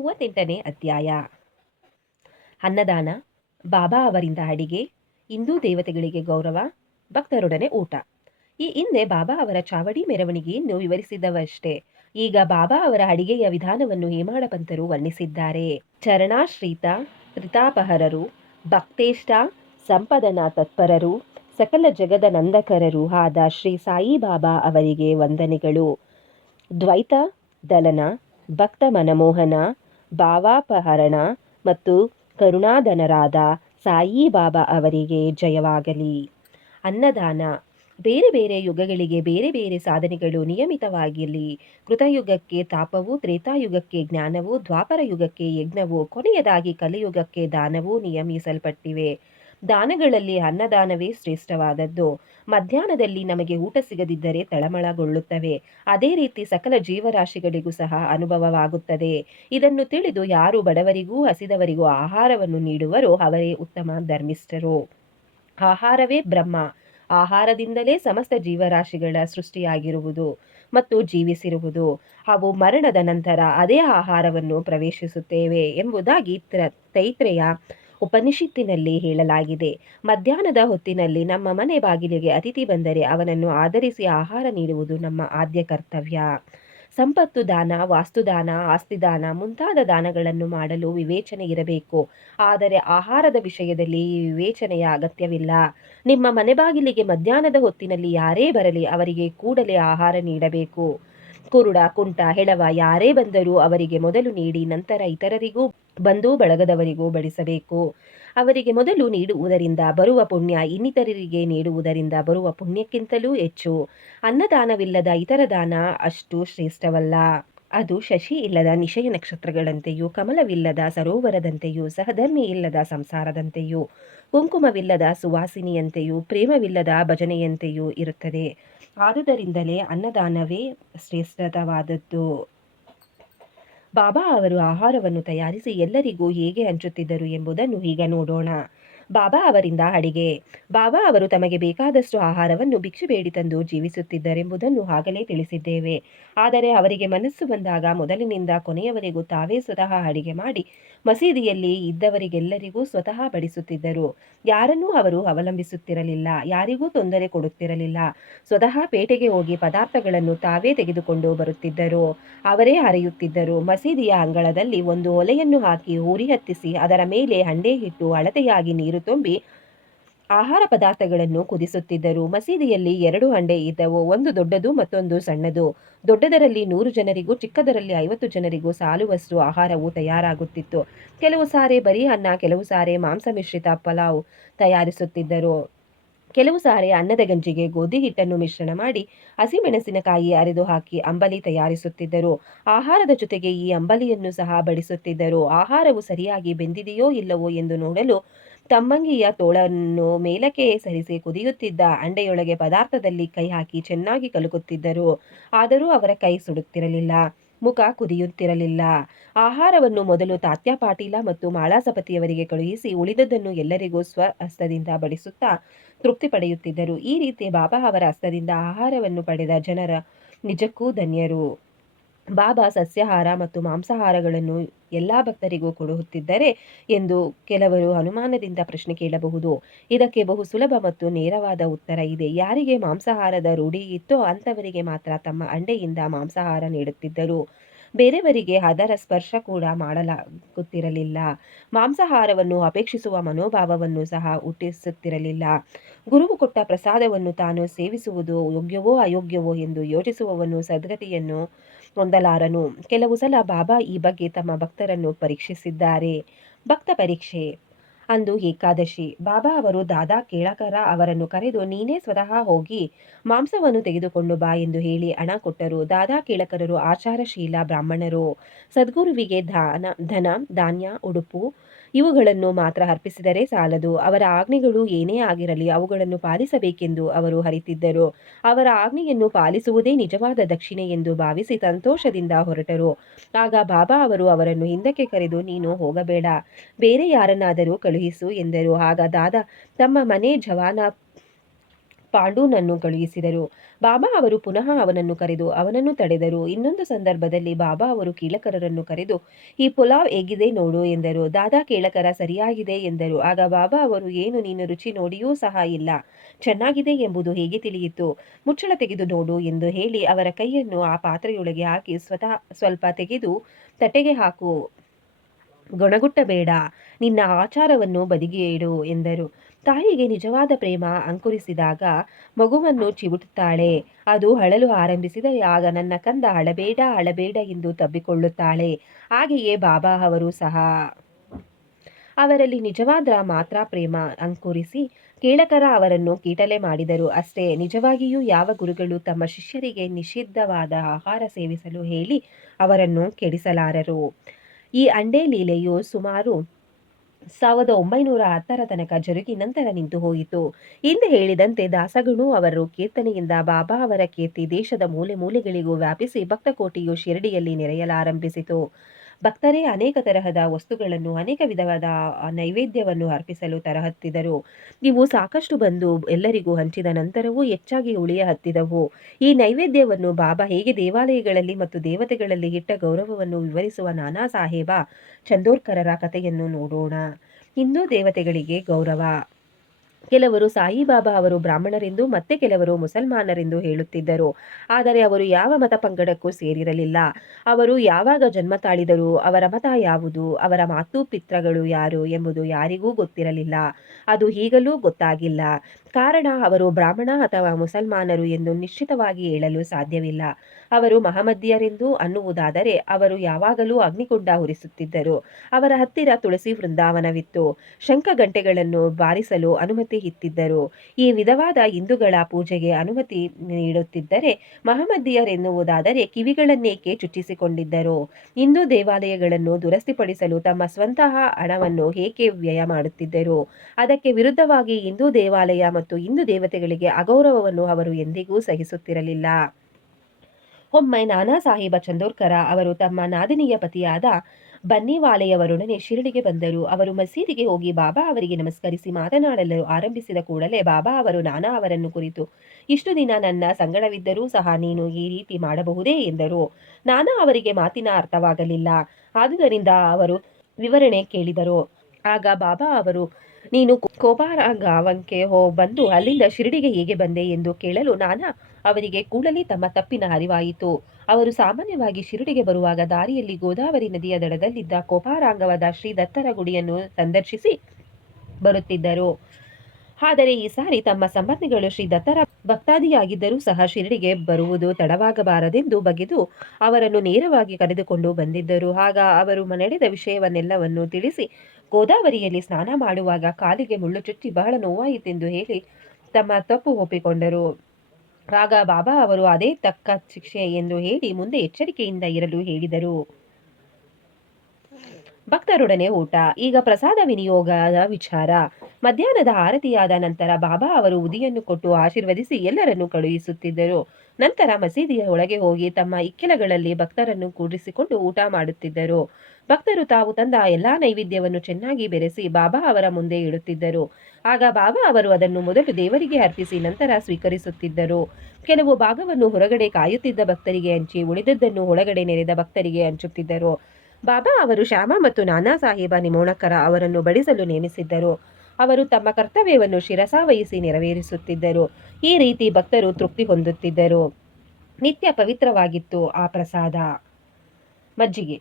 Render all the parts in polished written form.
38ನೇ ಅಧ್ಯಾಯ. ಅನ್ನದಾನ, ಬಾಬಾ ಅವರಿಂದ ಅಡಿಗೆ, ಹಿಂದೂ ದೇವತೆಗಳಿಗೆ ಗೌರವ, ಭಕ್ತರೊಡನೆ ಊಟ. ಈ ಹಿಂದೆ ಬಾಬಾ ಅವರ ಚಾವಡಿ ಮೆರವಣಿಗೆಯನ್ನು ವಿವರಿಸಿದವಷ್ಟೇ. ಈಗ ಬಾಬಾ ಅವರ ಅಡಿಗೆಯ ವಿಧಾನವನ್ನು ಹೇಮಾಡ ಪಂತರು ವರ್ಣಿಸಿದ್ದಾರೆ. ಚರಣಾಶ್ರಿತ ತ್ರಿತಾಪಹರರು, ಭಕ್ತೇಷ್ಟ ಸಂಪದನ ತತ್ಪರರು, ಸಕಲ ಜಗದ ನಂದಕರರು ಆದ ಶ್ರೀ ಸಾಯಿಬಾಬಾ ಅವರಿಗೆ ವಂದನೆಗಳು. ದ್ವೈತ ದಲನ, ಭಕ್ತ ಮನಮೋಹನ, ಭಾವಾಪಹರಣ ಮತ್ತು ಕರುಣಾಧನರಾದ ಸಾಯಿಬಾಬಾ ಅವರಿಗೆ ಜಯವಾಗಲಿ. ಅನ್ನದಾನ. ಬೇರೆ ಬೇರೆ ಯುಗಗಳಿಗೆ ಬೇರೆ ಬೇರೆ ಸಾಧನೆಗಳು ನಿಯಮಿತವಾಗಿರಲಿ. ಕೃತಯುಗಕ್ಕೆ ತಾಪವೂ, ತ್ರೇತಾಯುಗಕ್ಕೆ ಜ್ಞಾನವೂ, ದ್ವಾಪರ ಯುಗಕ್ಕೆ ಯಜ್ಞವೂ, ಕೊನೆಯದಾಗಿ ಕಲಿಯುಗಕ್ಕೆ ದಾನವೂ ನಿಯಮಿಸಲ್ಪಟ್ಟಿವೆ. ದಾನಗಳಲ್ಲಿ ಅನ್ನದಾನವೇ ಶ್ರೇಷ್ಠವಾದದ್ದು. ಮಧ್ಯಾಹ್ನದಲ್ಲಿ ನಮಗೆ ಊಟ ಸಿಗದಿದ್ದರೆ ತಳಮಳಗೊಳ್ಳುತ್ತವೆ. ಅದೇ ರೀತಿ ಸಕಲ ಜೀವರಾಶಿಗಳಿಗೂ ಸಹ ಅನುಭವವಾಗುತ್ತದೆ. ಇದನ್ನು ತಿಳಿದು ಯಾರು ಬಡವರಿಗೂ ಹಸಿದವರಿಗೂ ಆಹಾರವನ್ನು ನೀಡುವರೋ ಅವರೇ ಉತ್ತಮ ಧರ್ಮಿಷ್ಠರು. ಆಹಾರವೇ ಬ್ರಹ್ಮ. ಆಹಾರದಿಂದಲೇ ಸಮಸ್ತ ಜೀವರಾಶಿಗಳ ಸೃಷ್ಟಿಯಾಗಿರುವುದು ಮತ್ತು ಜೀವಿಸಿರುವುದು. ಅವು ಮರಣದ ನಂತರ ಅದೇ ಆಹಾರವನ್ನು ಪ್ರವೇಶಿಸುತ್ತೇವೆ ಎಂಬುದಾಗಿ ತೈತ್ರೇಯ ಉಪನಿಷತ್ತಿನಲ್ಲಿ ಹೇಳಲಾಗಿದೆ. ಮಧ್ಯಾಹ್ನದ ಹೊತ್ತಿನಲ್ಲಿ ನಮ್ಮ ಮನೆ ಬಾಗಿಲಿಗೆ ಅತಿಥಿ ಬಂದರೆ ಅವನನ್ನು ಆಧರಿಸಿ ಆಹಾರ ನೀಡುವುದು ನಮ್ಮ ಆದ್ಯ ಕರ್ತವ್ಯ. ಸಂಪತ್ತು ದಾನ, ವಾಸ್ತುದಾನ, ಆಸ್ತಿದಾನ ಮುಂತಾದ ದಾನಗಳನ್ನು ಮಾಡಲು ವಿವೇಚನೆ ಇರಬೇಕು. ಆದರೆ ಆಹಾರದ ವಿಷಯದಲ್ಲಿ ಈ ವಿವೇಚನೆಯ ಅಗತ್ಯವಿಲ್ಲ. ನಿಮ್ಮ ಮನೆ ಬಾಗಿಲಿಗೆ ಮಧ್ಯಾಹ್ನದ ಹೊತ್ತಿನಲ್ಲಿ ಯಾರೇ ಬರಲಿ ಅವರಿಗೆ ಕೂಡಲೇ ಆಹಾರ ನೀಡಬೇಕು. ಕುರುಡ, ಕುಂಟ, ಹೆಳವ ಯಾರೇ ಬಂದರೂ ಅವರಿಗೆ ಮೊದಲು ನೀಡಿ ನಂತರ ಇತರರಿಗೂ ಬಂಧು ಬಳಗದವರಿಗೂ ಬಡಿಸಬೇಕು. ಅವರಿಗೆ ಮೊದಲು ನೀಡುವುದರಿಂದ ಬರುವ ಪುಣ್ಯ ಇನ್ನಿತರರಿಗೆ ನೀಡುವುದರಿಂದ ಬರುವ ಪುಣ್ಯಕ್ಕಿಂತಲೂ ಹೆಚ್ಚು. ಅನ್ನದಾನವಿಲ್ಲದ ಇತರ ದಾನ ಅಷ್ಟು ಶ್ರೇಷ್ಠವಲ್ಲ. ಅದು ಶಶಿ ಇಲ್ಲದ ನಿಶಯ ನಕ್ಷತ್ರಗಳಂತೆಯೂ, ಕಮಲವಿಲ್ಲದ ಸರೋವರದಂತೆಯೂ, ಸಹಧರ್ಮಿ ಇಲ್ಲದ ಸಂಸಾರದಂತೆಯೂ, ಕುಂಕುಮವಿಲ್ಲದ ಸುವಾಸಿನಿಯಂತೆಯೂ, ಪ್ರೇಮವಿಲ್ಲದ ಭಜನೆಯಂತೆಯೂ ಇರುತ್ತದೆ. ಆದುದರಿಂದಲೇ ಅನ್ನದಾನವೇ ಶ್ರೇಷ್ಠವಾದದ್ದು. ಬಾಬಾ ಅವರು ಆಹಾರವನ್ನು ತಯಾರಿಸಿ ಎಲ್ಲರಿಗೂ ಹೇಗೆ ಹಂಚುತ್ತಿದ್ದರು ಎಂಬುದನ್ನು ಈಗ ನೋಡೋಣ. ಬಾಬಾ ಅವರಿಂದ ಅಡಿಗೆ. ಬಾಬಾ ಅವರು ತಮಗೆ ಬೇಕಾದಷ್ಟು ಆಹಾರವನ್ನು ಭಿಕ್ಷೆ ಬೇಡಿ ತಂದು ಜೀವಿಸುತ್ತಿದ್ದರೆಂಬುದನ್ನು ಆಗಲೇ ತಿಳಿಸಿದ್ದೇವೆ. ಆದರೆ ಅವರಿಗೆ ಮನಸ್ಸು ಬಂದಾಗ ಮೊದಲಿನಿಂದ ಕೊನೆಯವರೆಗೂ ತಾವೇ ಸ್ವತಃ ಅಡಿಗೆ ಮಾಡಿ ಮಸೀದಿಯಲ್ಲಿ ಇದ್ದವರಿಗೆಲ್ಲರಿಗೂ ಸ್ವತಃ ಬಡಿಸುತ್ತಿದ್ದರು. ಯಾರನ್ನೂ ಅವರು ಅವಲಂಬಿಸುತ್ತಿರಲಿಲ್ಲ, ಯಾರಿಗೂ ತೊಂದರೆ ಕೊಡುತ್ತಿರಲಿಲ್ಲ. ಸ್ವತಃ ಪೇಟೆಗೆ ಹೋಗಿ ಪದಾರ್ಥಗಳನ್ನು ತಾವೇ ತೆಗೆದುಕೊಂಡು ಬರುತ್ತಿದ್ದರು, ಅವರೇ ಅರೆಯುತ್ತಿದ್ದರು. ಮಸೀದಿಯ ಅಂಗಳದಲ್ಲಿ ಒಂದು ಒಲೆಯನ್ನು ಹಾಕಿ ಉರಿ ಹತ್ತಿಸಿ ಅದರ ಮೇಲೆ ಹಂಡೆ ಇಟ್ಟು ಅಳತೆಯಾಗಿ ನೀರು ತುಂಬಿ ಆಹಾರ ಪದಾರ್ಥಗಳನ್ನು ಕುದಿಸುತ್ತಿದ್ದರು. ಮಸೀದಿಯಲ್ಲಿ 2 ಹಂಡೆ ಇದ್ದವು, ಒಂದು ದೊಡ್ಡದು ಮತ್ತೊಂದು ಸಣ್ಣದು. ದೊಡ್ಡದರಲ್ಲಿ 100 ಜನರಿಗೂ, ಚಿಕ್ಕದರಲ್ಲಿ 50 ಜನರಿಗೂ ಸಾಲುವಷ್ಟು ಆಹಾರವು ತಯಾರಾಗುತ್ತಿತ್ತು. ಕೆಲವು ಸಾರಿ ಬರೀ ಅನ್ನ, ಕೆಲವು ಸಾರಿ ಮಾಂಸ ಮಿಶ್ರಿತ ಪಲಾವ್ ತಯಾರಿಸುತ್ತಿದ್ದರು. ಕೆಲವು ಸಾರಿ ಅನ್ನದ ಗಂಜಿಗೆ ಗೋಧಿ ಹಿಟ್ಟನ್ನು ಮಿಶ್ರಣ ಮಾಡಿ ಹಸಿಮೆಣಸಿನಕಾಯಿ ಅರೆದು ಹಾಕಿ ಅಂಬಲಿ ತಯಾರಿಸುತ್ತಿದ್ದರು. ಆಹಾರದ ಜೊತೆಗೆ ಈ ಅಂಬಲಿಯನ್ನು ಸಹ ಬಡಿಸುತ್ತಿದ್ದರು. ಆಹಾರವು ಸರಿಯಾಗಿ ಬೆಂದಿದೆಯೋ ಇಲ್ಲವೋ ಎಂದು ನೋಡಲು ತಮ್ಮಂಗಿಯ ತೋಳನ್ನು ಮೇಲಕ್ಕೆ ಸರಿಸಿ ಕುದಿಯುತ್ತಿದ್ದ ಅಂಡೆಯೊಳಗೆ ಪದಾರ್ಥದಲ್ಲಿ ಕೈ ಹಾಕಿ ಚೆನ್ನಾಗಿ ಕಲಕುತ್ತಿದ್ದರು. ಆದರೂ ಅವರ ಕೈ ಸುಡುತ್ತಿರಲಿಲ್ಲ, ಮುಖ ಕುದಿಯುತ್ತಿರಲಿಲ್ಲ. ಆಹಾರವನ್ನು ಮೊದಲು ತಾತ್ಯಾ ಪಾಟೀಲ ಮತ್ತು ಮಾಳಾಸಪತಿಯವರಿಗೆ ಕಳುಹಿಸಿ ಉಳಿದದ್ದನ್ನು ಎಲ್ಲರಿಗೂ ಸ್ವಹಸ್ತದಿಂದ ಬಡಿಸುತ್ತಾ ತೃಪ್ತಿ ಪಡೆಯುತ್ತಿದ್ದರು. ಈ ರೀತಿ ಬಾಬಾ ಅವರ ಹಸ್ತದಿಂದ ಆಹಾರವನ್ನು ಪಡೆದ ಜನರ ನಿಜಕ್ಕೂ ಧನ್ಯರು. ಬಾಬಾ ಸಸ್ಯಾಹಾರ ಮತ್ತು ಮಾಂಸಾಹಾರಗಳನ್ನು ಎಲ್ಲ ಭಕ್ತರಿಗೂ ಕೊಡುತ್ತಿದ್ದರೆ ಎಂದು ಕೆಲವರು ಅನುಮಾನದಿಂದ ಪ್ರಶ್ನೆ ಕೇಳಬಹುದು. ಇದಕ್ಕೆ ಬಹು ಸುಲಭ ಮತ್ತು ನೇರವಾದ ಉತ್ತರ ಇದೆ. ಯಾರಿಗೆ ಮಾಂಸಾಹಾರದ ರೂಢಿ ಇತ್ತೋ ಅಂಥವರಿಗೆ ಮಾತ್ರ ತಮ್ಮ ಅಂಡೆಯಿಂದ ಮಾಂಸಾಹಾರ ನೀಡುತ್ತಿದ್ದರು. ಬೇರೆಯವರಿಗೆ ಅದರ ಸ್ಪರ್ಶ ಕೂಡ ಮಾಡಲಾಗುತ್ತಿರಲಿಲ್ಲ. ಮಾಂಸಾಹಾರವನ್ನು ಅಪೇಕ್ಷಿಸುವ ಮನೋಭಾವವನ್ನು ಸಹ ಹುಟ್ಟಿಸುತ್ತಿರಲಿಲ್ಲ. ಗುರುವು ಕೊಟ್ಟ ಪ್ರಸಾದವನ್ನು ತಾನು ಸೇವಿಸುವುದು ಯೋಗ್ಯವೋ ಅಯೋಗ್ಯವೋ ಎಂದು ಯೋಚಿಸುವವನು ಸದ್ಗತಿಯನ್ನು ಹೊಂದಲಾರನು. ಕೆಲವು ಸಲ ಬಾಬಾ ಈ ಬಗ್ಗೆ ತಮ್ಮ ಭಕ್ತರನ್ನು ಪರೀಕ್ಷಿಸಿದ್ದಾರೆ. ಭಕ್ತ ಪರೀಕ್ಷೆ. ಅಂದು ಏಕಾದಶಿ. ಬಾಬಾ ಅವರು ದಾದಾ ಕೇಳಕರ ಅವರನ್ನು ಕರೆದು ನೀನೇ ಸ್ವತಃ ಹೋಗಿ ಮಾಂಸವನ್ನು ತೆಗೆದುಕೊಂಡು ಬಾ ಎಂದು ಹೇಳಿ ಹಣ ಕೊಟ್ಟರು. ದಾದಾ ಕೇಳಕರರು ಆಚಾರಶೀಲ ಬ್ರಾಹ್ಮಣರು. ಸದ್ಗುರುವಿಗೆ ಧನ, ಧಾನ್ಯ, ಉಡುಪು ಇವುಗಳನ್ನು ಮಾತ್ರ ಅರ್ಪಿಸಿದರೆ ಸಾಲದು. ಅವರ ಆಜ್ಞೆಗಳು ಏನೇ ಆಗಿರಲಿ ಅವುಗಳನ್ನು ಪಾಲಿಸಬೇಕೆಂದು ಅವರು ಅರಿತಿದ್ದರು. ಅವರ ಆಜ್ಞೆಯನ್ನು ಪಾಲಿಸುವುದೇ ನಿಜವಾದ ದಕ್ಷಿಣೆ ಎಂದು ಭಾವಿಸಿ ಸಂತೋಷದಿಂದ ಹೊರಟರು. ಆಗ ಬಾಬಾ ಅವರು ಅವರನ್ನು ಹಿಂದಕ್ಕೆ ಕರೆದು ನೀನು ಹೋಗಬೇಡ, ಬೇರೆ ಯಾರನ್ನಾದರೂ ಕಳುಹಿಸು ಎಂದರು. ಆಗ ದಾದಾ ತಮ್ಮ ಮನೆ ಜವಾನ ಪಾಂಡೂನನ್ನು ಕಳುಹಿಸಿದರು. ಬಾಬಾ ಅವರು ಪುನಃ ಅವನನ್ನು ಕರೆದು ಅವನನ್ನು ತಡೆದರು. ಇನ್ನೊಂದು ಸಂದರ್ಭದಲ್ಲಿ ಬಾಬಾ ಅವರು ಕೇಳಕರರನ್ನು ಕರೆದು, ಈ ಪುಲಾವ್ ಹೇಗಿದೆ ನೋಡು ಎಂದರು. ದಾದಾ ಕೇಳಕರ ಸರಿಯಾಗಿದೆ ಎಂದರು. ಆಗ ಬಾಬಾ ಅವರು, ಏನು ನೀನು ರುಚಿ ನೋಡಿಯೂ ಸಹ ಇಲ್ಲ, ಚೆನ್ನಾಗಿದೆ ಎಂಬುದು ಹೇಗೆ ತಿಳಿಯಿತು? ಮುಚ್ಚಳ ತೆಗೆದು ನೋಡು ಎಂದು ಹೇಳಿ ಅವರ ಕೈಯನ್ನು ಆ ಪಾತ್ರೆಯೊಳಗೆ ಹಾಕಿ ಸ್ವಲ್ಪ ತೆಗೆದು ತಟ್ಟೆಗೆ ಹಾಕು, ಗೊಣಗುಟ್ಟಬೇಡ, ನಿನ್ನ ಆಚಾರವನ್ನು ಬದಿಗೆ ಇಡು ಎಂದರು. ತಾಯಿಗೆ ನಿಜವಾದ ಪ್ರೇಮ ಅಂಕುರಿಸಿದಾಗ ಮಗುವನ್ನು ಚಿವುಟುತ್ತಾಳೆ. ಅದು ಅಳಲು ಆರಂಭಿಸಿದರೆ ಆಗ ನನ್ನ ಕಂದ ಅಳಬೇಡ ಅಳಬೇಡ ಎಂದು ತಬ್ಬಿಕೊಳ್ಳುತ್ತಾಳೆ. ಹಾಗೆಯೇ ಬಾಬಾ ಅವರು ಸಹ ಅವರಲ್ಲಿ ನಿಜವಾದ ಮಾತ್ರ ಪ್ರೇಮ ಅಂಕುರಿಸಿ ಕೇಳಕರ ಅವರನ್ನು ಕೀಟಲೆ ಮಾಡಿದರು ಅಷ್ಟೇ. ನಿಜವಾಗಿಯೂ ಯಾವ ಗುರುಗಳು ತಮ್ಮ ಶಿಷ್ಯರಿಗೆ ನಿಷಿದ್ಧವಾದ ಆಹಾರ ಸೇವಿಸಲು ಹೇಳಿ ಅವರನ್ನು ಕೆಡಿಸಲಾರರು. ಈ ಅಂಡೆ ಲೀಲೆಯು ಸುಮಾರು 1910 ತನಕ ಜರುಗಿ ನಂತರ ನಿಂತು ಹೋಯಿತು. ಹಿಂದೆ ಹೇಳಿದಂತೆ ದಾಸಗಣು ಅವರ ಕೀರ್ತನೆಯಿಂದ ಬಾಬಾ ಅವರ ಕೀರ್ತಿ ದೇಶದ ಮೂಲೆ ಮೂಲೆಗಳಿಗೂ ವ್ಯಾಪಿಸಿ ಭಕ್ತಕೋಟಿಯು ಶಿರಡಿಯಲ್ಲಿ ನೆರೆಯಲಾರಂಭಿಸಿತು. ಭಕ್ತರೇ ಅನೇಕ ತರಹದ ವಸ್ತುಗಳನ್ನು, ಅನೇಕ ವಿಧವಾದ ನೈವೇದ್ಯವನ್ನು ಅರ್ಪಿಸಲು ತರಹತ್ತಿದರು. ಇವು ಸಾಕಷ್ಟು ಬಂದು ಎಲ್ಲರಿಗೂ ಹಂಚಿದ ನಂತರವೂ ಹೆಚ್ಚಾಗಿ ಉಳಿಯ ಹತ್ತಿದವು. ಈ ನೈವೇದ್ಯವನ್ನು ಬಾಬಾ ಹೇಗೆ ದೇವಾಲಯಗಳಲ್ಲಿ ಮತ್ತು ದೇವತೆಗಳಲ್ಲಿ ಇಟ್ಟ ಗೌರವವನ್ನು ವಿವರಿಸುವ ನಾನಾ ಸಾಹೇಬ ಚಂದೋರ್ಕರರ ಕಥೆಯನ್ನು ನೋಡೋಣ. ಹಿಂದೂ ದೇವತೆಗಳಿಗೆ ಗೌರವ. ಕೆಲವರು ಸಾಯಿಬಾಬಾ ಅವರು ಬ್ರಾಹ್ಮಣರೆಂದು ಮತ್ತೆ ಕೆಲವರು ಮುಸಲ್ಮಾನರೆಂದು ಹೇಳುತ್ತಿದ್ದರು. ಆದರೆ ಅವರು ಯಾವ ಮತ ಪಂಗಡಕ್ಕೂ ಸೇರಿರಲಿಲ್ಲ. ಅವರು ಯಾವಾಗ ಜನ್ಮ ತಾಳಿದರು, ಅವರ ಮತ ಯಾವುದು, ಅವರ ಮಾತೃಪಿತೃಗಳು ಯಾರು ಎಂಬುದು ಯಾರಿಗೂ ಗೊತ್ತಿರಲಿಲ್ಲ. ಅದು ಈಗಲೂ ಗೊತ್ತಾಗಿಲ್ಲ. ಕಾರಣ ಅವರು ಬ್ರಾಹ್ಮಣ ಅಥವಾ ಮುಸಲ್ಮಾನರು ಎಂದು ನಿಶ್ಚಿತವಾಗಿ ಹೇಳಲು ಸಾಧ್ಯವಿಲ್ಲ. ಅವರು ಮಹಮ್ಮದೀಯರೆಂದು ಅನ್ನುವುದಾದರೆ ಅವರು ಯಾವಾಗಲೂ ಅಗ್ನಿಕುಂಡ ಉರಿಸುತ್ತಿದ್ದರು. ಅವರ ಹತ್ತಿರ ತುಳಸಿ ವೃಂದಾವನವಿತ್ತು. ಶಂಖ ಗಂಟೆಗಳನ್ನು ಬಾರಿಸಲು ಅನುಮತಿ ಇತ್ತಿದ್ದರು. ಈ ವಿಧವಾದ ಹಿಂದೂಗಳ ಪೂಜೆಗೆ ಅನುಮತಿ ನೀಡುತ್ತಿದ್ದರೆ ಮಹಮ್ಮದೀಯರೆನ್ನುವುದಾದರೆ ಕಿವಿಗಳನ್ನೇಕೆ ಚುಚ್ಚಿಸಿಕೊಂಡಿದ್ದರು? ಹಿಂದೂ ದೇವಾಲಯಗಳನ್ನು ದುರಸ್ತಿಪಡಿಸಲು ತಮ್ಮ ಸ್ವಂತಹ ಹಣವನ್ನು ಏಕೆ ವ್ಯಯ ಮಾಡುತ್ತಿದ್ದರು? ಅದಕ್ಕೆ ವಿರುದ್ಧವಾಗಿ ಹಿಂದೂ ದೇವಾಲಯ ಮತ್ತು ಹಿಂದೂ ದೇವತೆಗಳಿಗೆ ಅಗೌರವವನ್ನು ಅವರು ಎಂದಿಗೂ ಸಹಿಸುತ್ತಿರಲಿಲ್ಲ. ಒಮ್ಮೆ ನಾನಾ ಸಾಹೇಬ ಚಂದೋರ್ಕರ ಅವರು ತಮ್ಮ ನಾದಿನಿಯ ಪತಿಯಾದ ಬನ್ನಿವಾಲೆಯವರೊಡನೆ ಶಿರಡಿಗೆ ಬಂದರು. ಅವರು ಮಸೀದಿಗೆ ಹೋಗಿ ಬಾಬಾ ಅವರಿಗೆ ನಮಸ್ಕರಿಸಿ ಮಾತನಾಡಲು ಆರಂಭಿಸಿದ ಕೂಡಲೇ ಬಾಬಾ ಅವರು ನಾನಾ ಅವರನ್ನು ಕುರಿತು, ಇಷ್ಟು ದಿನ ನನ್ನ ಸಂಗಡವಿದ್ದರೂ ಸಹ ನೀನು ಈ ರೀತಿ ಮಾಡಬಹುದೇ ಎಂದರು. ನಾನಾ ಅವರಿಗೆ ಮಾತಿನ ಅರ್ಥವಾಗಲಿಲ್ಲ. ಆದುದರಿಂದ ಅವರು ವಿವರಣೆ ಕೇಳಿದರು. ಆಗ ಬಾಬಾ ಅವರು, ನೀನು ಕೋಪಾರಗಾಂವಕ್ಕೆ ಬಂದು ಅಲ್ಲಿಂದ ಶಿರಡಿಗೆ ಹೇಗೆ ಬಂದೆ ಎಂದು ಕೇಳಲು ನಾನಾ ಅವರಿಗೆ ಕೂಡಲೇ ತಮ್ಮ ತಪ್ಪಿನ ಅರಿವಾಯಿತು. ಅವರು ಸಾಮಾನ್ಯವಾಗಿ ಶಿರಡಿಗೆ ಬರುವಾಗ ದಾರಿಯಲ್ಲಿ ಗೋದಾವರಿ ನದಿಯ ದಡದಲ್ಲಿದ್ದ ಕೋಪಾರಾಂಗವದ ಶ್ರೀ ದತ್ತರ ಗುಡಿಯನ್ನು ಸಂದರ್ಶಿಸಿ ಬರುತ್ತಿದ್ದರು. ಆದರೆ ಈ ಸಾರಿ ತಮ್ಮ ಸಂಬಂಧಿಗಳು ಶ್ರೀ ದತ್ತರ ಭಕ್ತಾದಿಯಾಗಿದ್ದರೂ ಸಹ ಶಿರಡಿಗೆ ಬರುವುದು ತಡವಾಗಬಾರದೆಂದು ಬಗೆದು ಅವರನ್ನು ನೇರವಾಗಿ ಕರೆದುಕೊಂಡು ಬಂದಿದ್ದರು. ಆಗ ಅವರು ನಡೆದ ವಿಷಯವನ್ನೆಲ್ಲವನ್ನು ತಿಳಿಸಿ, ಗೋದಾವರಿಯಲ್ಲಿ ಸ್ನಾನ ಮಾಡುವಾಗ ಕಾಲಿಗೆ ಮುಳ್ಳು ಚುಚ್ಚಿ ಬಹಳ ನೋವಾಯಿತೆಂದು ಹೇಳಿ ತಮ್ಮ ತಪ್ಪು ಒಪ್ಪಿಕೊಂಡರು. ಆಗ ಬಾಬಾ ಅವರು ಅದೇ ತಕ್ಕ ಶಿಕ್ಷೆ ಎಂದು ಹೇಳಿ ಮುಂದೆ ಎಚ್ಚರಿಕೆಯಿಂದ ಇರಲು ಹೇಳಿದರು. ಭಕ್ತರೊಡನೆ ಊಟ. ಈಗ ಪ್ರಸಾದ ವಿನಿಯೋಗದ ವಿಚಾರ. ಮಧ್ಯಾಹ್ನದ ಆರತಿಯಾದ ನಂತರ ಬಾಬಾ ಅವರು ಉದಿಯನ್ನು ಕೊಟ್ಟು ಆಶೀರ್ವದಿಸಿ ಎಲ್ಲರನ್ನೂ ಕಳುಹಿಸುತ್ತಿದ್ದರು. ನಂತರ ಮಸೀದಿಯ ಒಳಗೆ ಹೋಗಿ ತಮ್ಮ ಇಕ್ಕೆಲಗಳಲ್ಲಿ ಭಕ್ತರನ್ನು ಕೂಡಿಸಿಕೊಂಡು ಊಟ ಮಾಡುತ್ತಿದ್ದರು. ಭಕ್ತರು ತಾವು ತಂದ ಎಲ್ಲಾ ನೈವೇದ್ಯವನ್ನು ಚೆನ್ನಾಗಿ ಬೆರೆಸಿ ಬಾಬಾ ಅವರ ಮುಂದೆ ಇಡುತ್ತಿದ್ದರು. ಆಗ ಬಾಬಾ ಅವರು ಅದನ್ನು ಮೊದಲು ದೇವರಿಗೆ ಅರ್ಪಿಸಿ ನಂತರ ಸ್ವೀಕರಿಸುತ್ತಿದ್ದರು. ಕೆಲವು ಭಾಗವನ್ನು ಹೊರಗಡೆ ಕಾಯುತ್ತಿದ್ದ ಭಕ್ತರಿಗೆ ಹಂಚಿ ಉಳಿದದ್ದನ್ನು ಒಳಗಡೆ ನೆರೆದ ಭಕ್ತರಿಗೆ ಹಂಚುತ್ತಿದ್ದರು. ಬಾಬಾ ಅವರು ಶ್ಯಾಮ ಮತ್ತು ನಾನಾ ಸಾಹೇಬ ನಿಮೋಣಕರ ಅವರನ್ನು ಬಡಿಸಲು ನೇಮಿಸಿದ್ದರು. ಅವರು ತಮ್ಮ ಕರ್ತವ್ಯವನ್ನು ಶಿರಸಾವಹಿಸಿ ನೆರವೇರಿಸುತ್ತಿದ್ದರು. ಈ ರೀತಿ ಭಕ್ತರು ತೃಪ್ತಿ ಹೊಂದುತ್ತಿದ್ದರು. ನಿತ್ಯ ಪವಿತ್ರವಾಗಿತ್ತು ಆ ಪ್ರಸಾದ. ಮಜ್ಜಿಗೆ.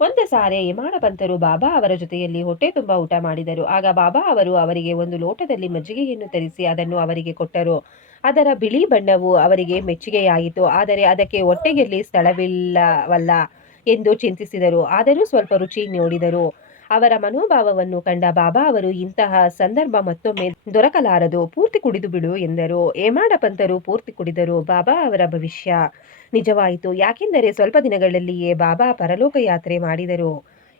ಒಂದು ಸಾರಿ ಹೇಮಾಡ ಪಂತರು ಬಾಬಾ ಅವರ ಜೊತೆಯಲ್ಲಿ ಹೊಟ್ಟೆ ತುಂಬ ಊಟ ಮಾಡಿದರು. ಆಗ ಬಾಬಾ ಅವರು ಅವರಿಗೆ ಒಂದು ಲೋಟದಲ್ಲಿ ಮಜ್ಜಿಗೆಯನ್ನು ತರಿಸಿ ಅದನ್ನು ಅವರಿಗೆ ಕೊಟ್ಟರು. ಅದರ ಬಿಳಿ ಬಣ್ಣವು ಅವರಿಗೆ ಮೆಚ್ಚುಗೆಯಾಯಿತು. ಆದರೆ ಅದಕ್ಕೆ ಹೊಟ್ಟೆಯಲ್ಲಿ ಸ್ಥಳವಿಲ್ಲವಲ್ಲ ಎಂದು ಚಿಂತಿಸಿದರು. ಆದರೂ ಸ್ವಲ್ಪ ರುಚಿ ನೋಡಿದರು. ಅವರ ಮನೋಭಾವವನ್ನು ಕಂಡ ಬಾಬಾ ಅವರು, ಇಂತಹ ಸಂದರ್ಭ ಮತ್ತೊಮ್ಮೆ ದೊರಕಲಾರದು, ಪೂರ್ತಿ ಕುಡಿದು ಬಿಡು ಎಂದರು. ಹೇಮಾಡ ಪಂತರು ಪೂರ್ತಿ ಕುಡಿದರು. ಬಾಬಾ ಅವರ ಭವಿಷ್ಯ ನಿಜವಾಯಿತು. ಯಾಕೆಂದರೆ ಸ್ವಲ್ಪ ದಿನಗಳಲ್ಲಿಯೇ ಬಾಬಾ ಪರಲೋಕ ಯಾತ್ರೆ ಮಾಡಿದರು.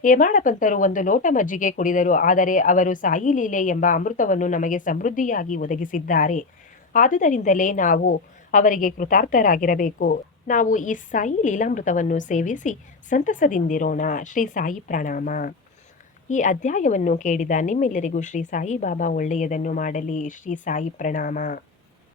ಹೇಮಾಡ ಪಂತರು ಒಂದು ಲೋಟ ಮಜ್ಜಿಗೆ ಕುಡಿದರು. ಆದರೆ ಅವರು ಸಾಯಿ ಲೀಲೆ ಎಂಬ ಅಮೃತವನ್ನು ನಮಗೆ ಸಮೃದ್ಧಿಯಾಗಿ ಒದಗಿಸಿದ್ದಾರೆ. ಆದುದರಿಂದಲೇ ನಾವು ಅವರಿಗೆ ಕೃತಾರ್ಥರಾಗಿರಬೇಕು. ನಾವು ಈ ಸಾಯಿ ಲೀಲಾಮೃತವನ್ನು ಸೇವಿಸಿ ಸಂತಸದಿಂದಿರೋಣ. ಶ್ರೀ ಸಾಯಿ ಪ್ರಣಾಮ. ಈ ಅಧ್ಯಾಯವನ್ನು ಕೇಳಿದ ನಿಮ್ಮೆಲ್ಲರಿಗೂ ಶ್ರೀ ಸಾಯಿ ಬಾಬಾ ಒಳ್ಳೆಯದನ್ನು ಮಾಡಲಿ. ಶ್ರೀ ಸಾಯಿ ಪ್ರಣಾಮ.